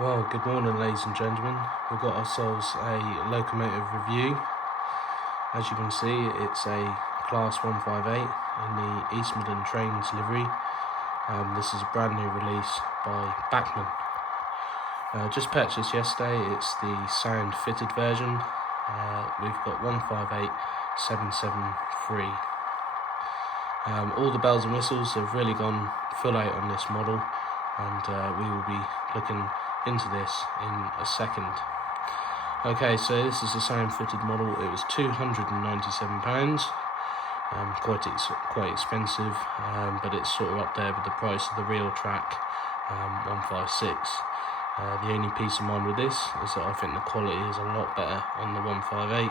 Well, good morning, ladies and gentlemen. We've got ourselves a locomotive review. As you can see, it's a Class 158 in the East Midlands Trains livery. This is a brand new release by Bachmann. Just purchased yesterday. It's the sound fitted version. We've got 158773. All the bells and whistles have really gone full out on this model, and we will be looking into this in a second. Okay, so this is a sound fitted model. It was £297, quite expensive, but it's sort of up there with the price of the real track 156. The only piece of mind with this is that I think the quality is a lot better on the 158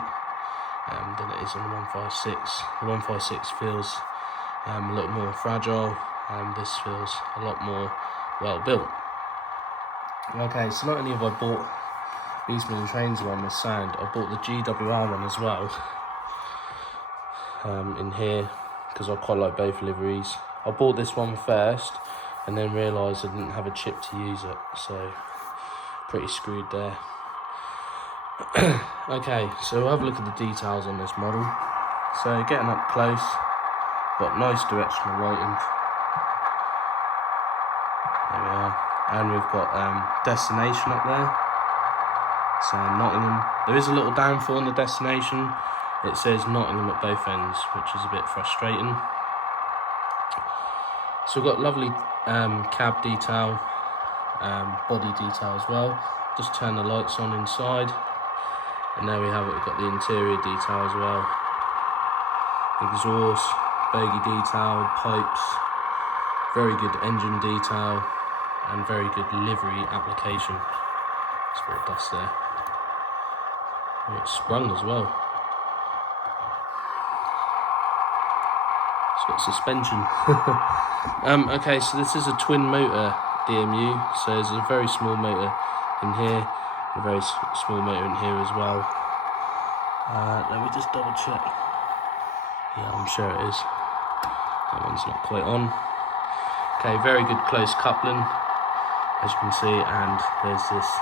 than it is on the 156. The 156 feels a little more fragile, and this feels a lot more well built. Okay, so not only have I bought the East Midlands Trains one with sound, I bought the GWR one as well in here, because I quite like both liveries. I bought this one first and then realised I didn't have a chip to use it, so pretty screwed there. Okay, so we'll have a look at the details on this model. So getting up close, got nice directional lighting. There we are. And we've got destination up there, so Nottingham. There is a little downfall in the destination. It says Nottingham at both ends, which is a bit frustrating. So we've got lovely cab detail, body detail as well. Just turn the lights on inside, and there we have it. We've got the interior detail as well. Exhaust, bogie detail, pipes, very good engine detail, and very good livery application. There's a bit of dust there. And it's sprung as well. It's got suspension. Okay, so this is a twin motor DMU, so there's a very small motor in here, a very small motor in here as well. Let me just double check. Yeah, I'm sure it is. That one's not quite on. Okay, very good close coupling, as you can see, and there's this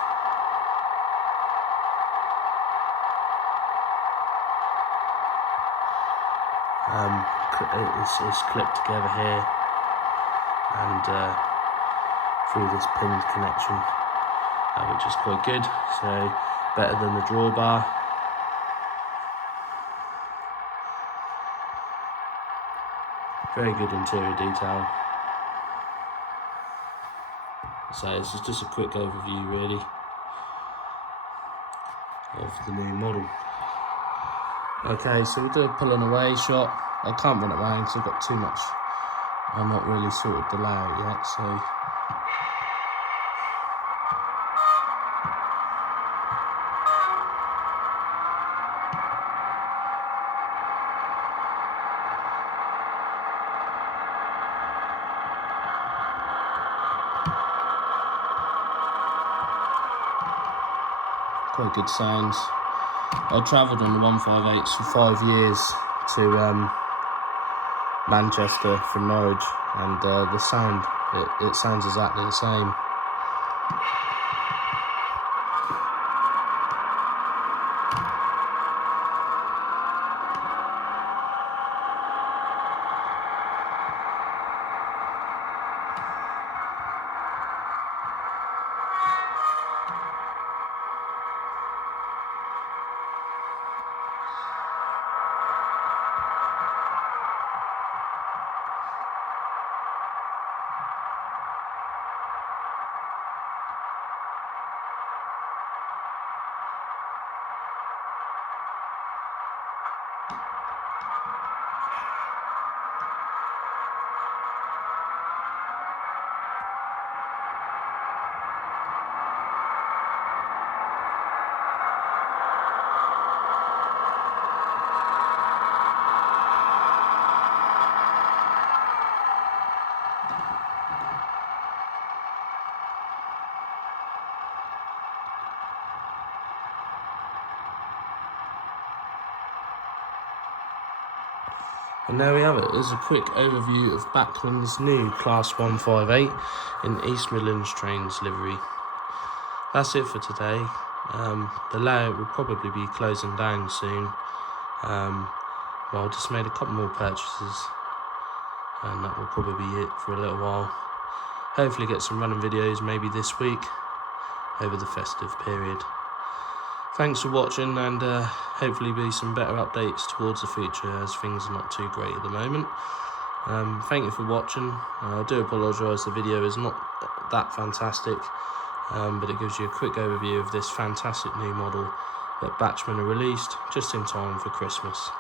it's clipped together here and through this pinned connection, which is quite good, so better than the drawbar. Very good interior detail. So this is just a quick overview really of the new model. Okay, so we'll do a pulling away shot. I can't run it round because I've got too much. I'm not really sorted the layout yet, so quite good sounds. I travelled on the 158s for 5 years to Manchester from Norwich, and the sound, it sounds exactly the same. And there we have it. There's a quick overview of Bachmann's new Class 158 in East Midlands Trains livery. that's it for today. The layout will probably be closing down soon. Well, I just made a couple more purchases, and that will probably be it for a little while. Hopefully get some running videos maybe this week over the festive period. Thanks for watching, and hopefully be some better updates towards the future, as things are not too great at the moment. Thank you for watching. I do apologise, the video is not that fantastic, but it gives you a quick overview of this fantastic new model that Bachmann are released just in time for Christmas.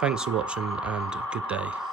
Thanks for watching, and good day.